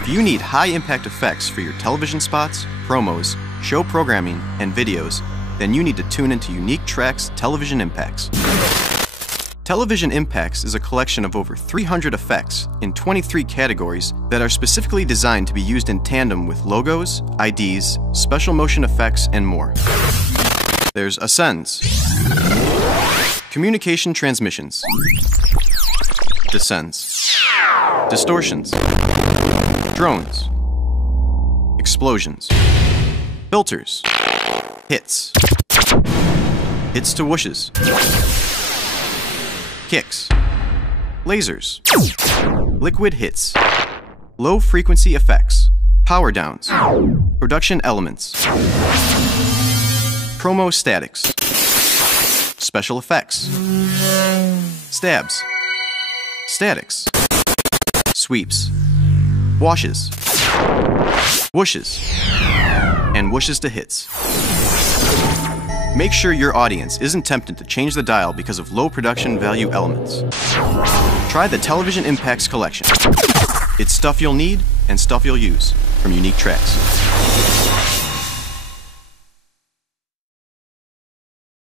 If you need high-impact effects for your television spots, promos, show programming, and videos, then you need to tune into Unique Tracks Television Impacts. Television Impacts is a collection of over 300 effects in 23 categories that are specifically designed to be used in tandem with logos, IDs, special motion effects, and more. There's ascends, communication transmissions, descends, distortions, drones, explosions, filters, hits, hits to whooshes, kicks, lasers, liquid hits, low frequency effects, power downs, production elements, promo statics, special effects, stabs, statics, sweeps, washes, whooshes, and whooshes to hits. Make sure your audience isn't tempted to change the dial because of low production value elements. Try the Television Impacts collection. It's stuff you'll need and stuff you'll use from Unique Tracks.